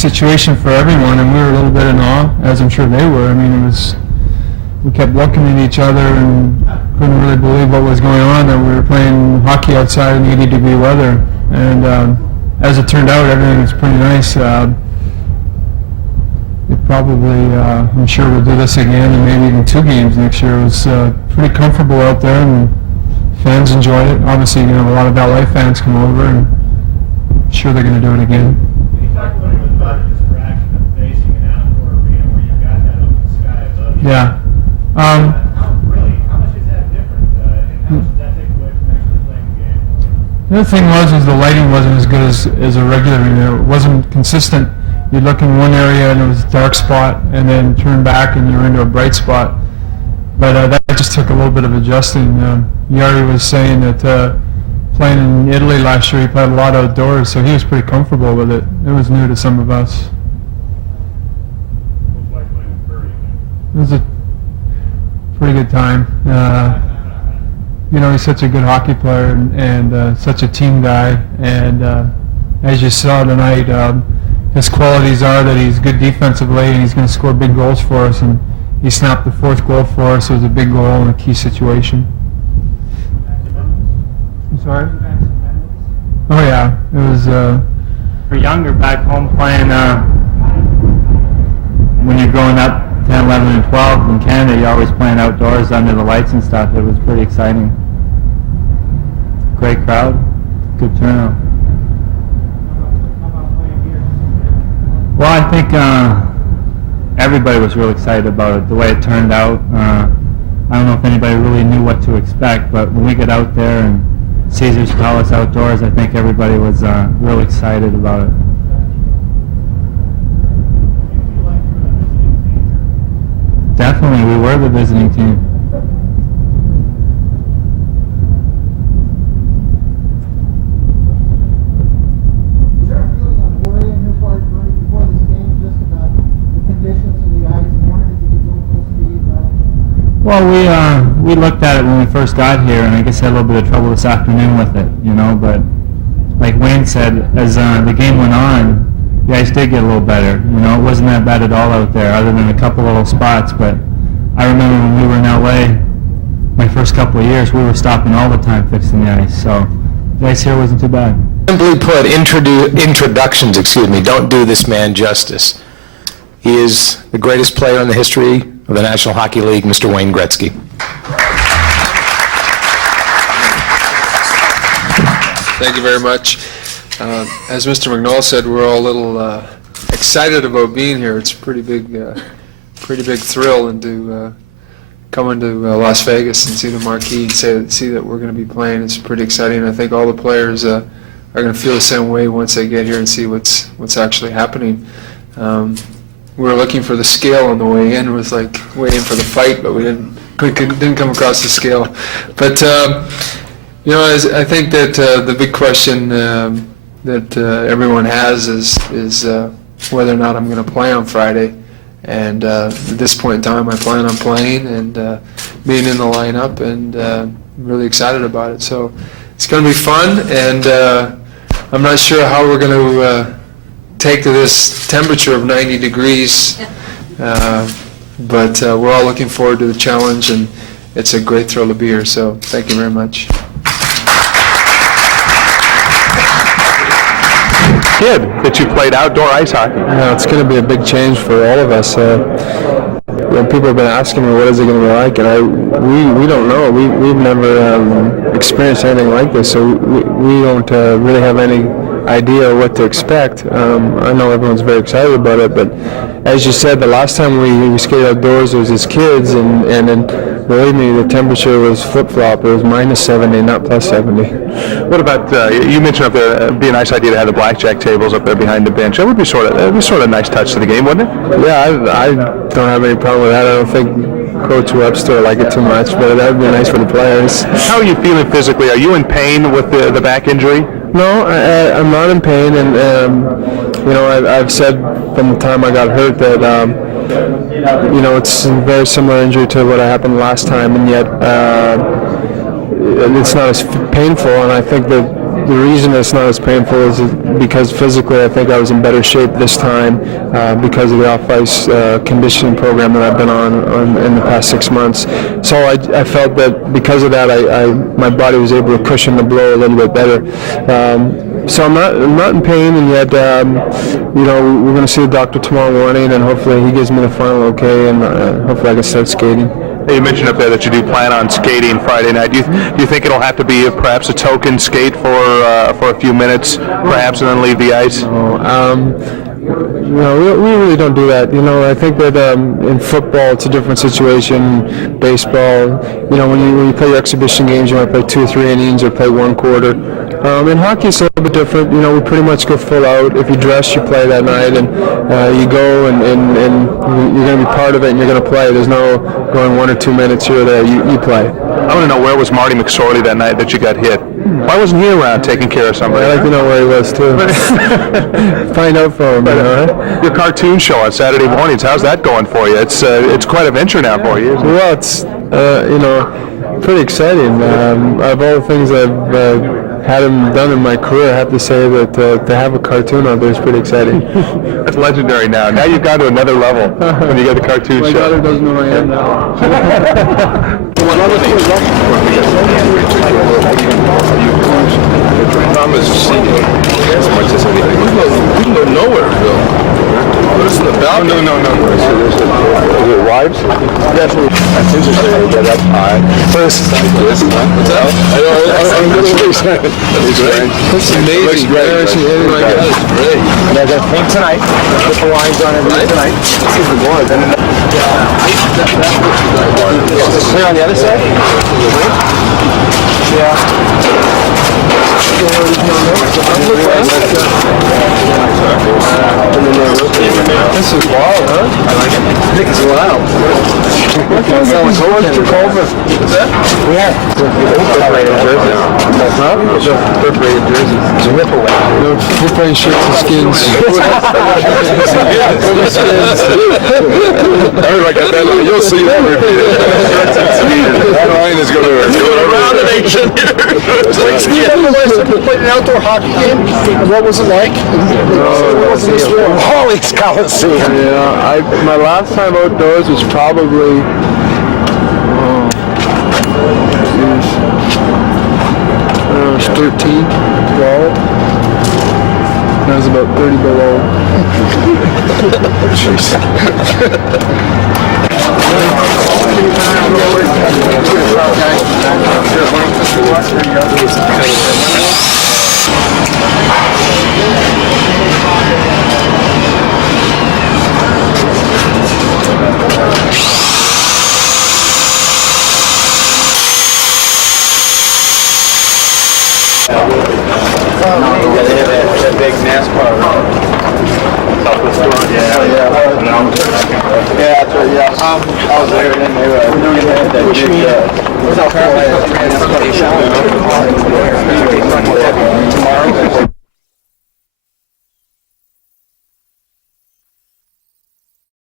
situation for everyone, and we were a little bit in awe, as I'm sure they were. I mean, we kept looking at each other and couldn't really believe what was going on, that we were playing hockey outside in 80-degree weather. And as it turned out, everything was pretty nice. It probably, I'm sure we'll do this again, and maybe even 2 games next year. It was pretty comfortable out there, and fans enjoyed it. Obviously, have a lot of LA fans come over, and I'm sure they're going to do it again. Can you talk a little bit about the distraction of facing an outdoor arena where you've got that open sky above you? Yeah. How much is that different, and how much did that take away from actually playing the game? The other thing was the lighting wasn't as good as a regular arena. It wasn't consistent. You'd look in one area and it was a dark spot, and then turn back and you're into a bright spot. But that just took a little bit of adjusting. Yari was saying that playing in Italy last year, he played a lot outdoors, so he was pretty comfortable with it. It was new to some of us. It was a pretty good time. He's such a good hockey player and such a team guy. And as you saw tonight, his qualities are that he's good defensively and he's going to score big goals for us. And he snapped the 4th goal for us. It was a big goal in a key situation. I'm sorry? Oh yeah, it was. For younger back home playing, when you're growing up 10, 11, and 12 in Canada, you're always playing outdoors under the lights and stuff. It was pretty exciting. Great crowd, good turnout. Well, I think everybody was really excited about it, the way it turned out. I don't know if anybody really knew what to expect, but when we got out there and Caesar's Palace outdoors, I think everybody was real excited about it. Definitely, we were the visiting team. Is there a feeling of worry on your part before this game, just about the conditions of the ice? Wanted to get full speed. Well, we looked at it when we first got here, and I guess had a little bit of trouble this afternoon with it, but like Wayne said, as the game went on, the ice did get a little better. It wasn't that bad at all out there, other than a couple little spots. But I remember when we were in LA, my first couple of years, we were stopping all the time fixing the ice. So the ice here wasn't too bad. Simply put, introductions, don't do this man justice. He is the greatest player in the history of the National Hockey League, Mr. Wayne Gretzky. Thank you very much. As Mr. McNall said, we're all a little excited about being here. It's a pretty big thrill, and to come into Las Vegas and see the marquee and see that we're going to be playing is pretty exciting. I think all the players are going to feel the same way once they get here and see what's actually happening. We were looking for the scale on the way in. It was like waiting for the fight, but we didn't come across the scale. But I think that the big question that everyone has is whether or not I'm going to play on Friday. And at this point in time, I plan on playing and being in the lineup, and I'm really excited about it. So it's going to be fun, and I'm not sure how we're going to take to this temperature of 90 degrees, but we're all looking forward to the challenge, and it's a great thrill to be here. So thank you very much. Kid that you played outdoor ice hockey. Yeah, it's going to be a big change for all of us. People have been asking me what is it going to be like, and we don't know. We've never experienced anything like this, so we don't really have any idea what to expect. I know everyone's very excited about it, but as you said, the last time we skated outdoors, it was as kids, and then believe me, the temperature was flip-flop. It was minus 70, not plus 70. What about you mentioned up there it'd be a nice idea to have the blackjack tables up there behind the bench. That would be sort of a nice touch to the game, wouldn't it? Yeah, I don't have any problem with that. I don't think Coach Webster would like it too much, but that would be nice for the players. How are you feeling physically? Are you in pain with the back injury? No, I'm not in pain, and I've said from the time I got hurt that it's a very similar injury to what happened last time, and yet it's not as painful. And I think that the reason it's not as painful is because physically I think I was in better shape this time because of the off-ice conditioning program that I've been on in the past 6 months. So I felt that because of that, my body was able to cushion the blow a little bit better. So I'm not in pain, and yet we're going to see the doctor tomorrow morning, and hopefully he gives me the final okay, and hopefully I can start skating. You mentioned up there that you do plan on skating Friday night. Do you think it'll have to be perhaps a token skate for a few minutes, perhaps, and then leave the ice? No, we really don't do that. I think that in football it's a different situation. Baseball, when you play your exhibition games, you might play 2 or 3 innings or play 1 quarter. In hockey, it's a little bit different. We pretty much go full out. If you dress, you play that night, and you go and you're going to be part of it, and you're going to play. There's no going 1 or 2 minutes here or there. You play. I want to know, where was Marty McSorley that night that you got hit? Why wasn't he around taking care of somebody? I'd like to know where he was, too. Find out for him. Your cartoon show on Saturday mornings, how's that going for you? It's quite a venture now for you, isn't it? Well, it's pretty exciting. Of all the things I've had him done in my career, I have to say that to have a cartoon out there is pretty exciting. That's legendary now. Now you've gone to another level when you get the cartoon My show. daughter doesn't know who I am now. Thomas is senior as much as anything. We can go nowhere, Phil. Put us in the balcony. No. Is it wives? That's interesting. Yeah, that's high. First, what's that? I'm really excited. That's great. That's amazing. That's great. And they're going to paint tonight. Put the lines on everything tonight. This is the board. Then is it clear on the other side? Yeah. This is wild, huh? I like it. I think it's wild. Mr. Culver. What's that? Yeah. Perforated jersey. Huh? Perforated jersey. It's a ripple away. No, we're playing shirts and skins. Everybody got that line. You'll see that repeated. That line is going to around the nation here. You remember last time you played an outdoor hockey game? What was it like? Holy Coliseum. Yeah, my last time outdoors was probably I was 13, 12. I was about 30 below. That big NASCAR. Yeah, that's right, yeah. I was there, and then they were doing that big,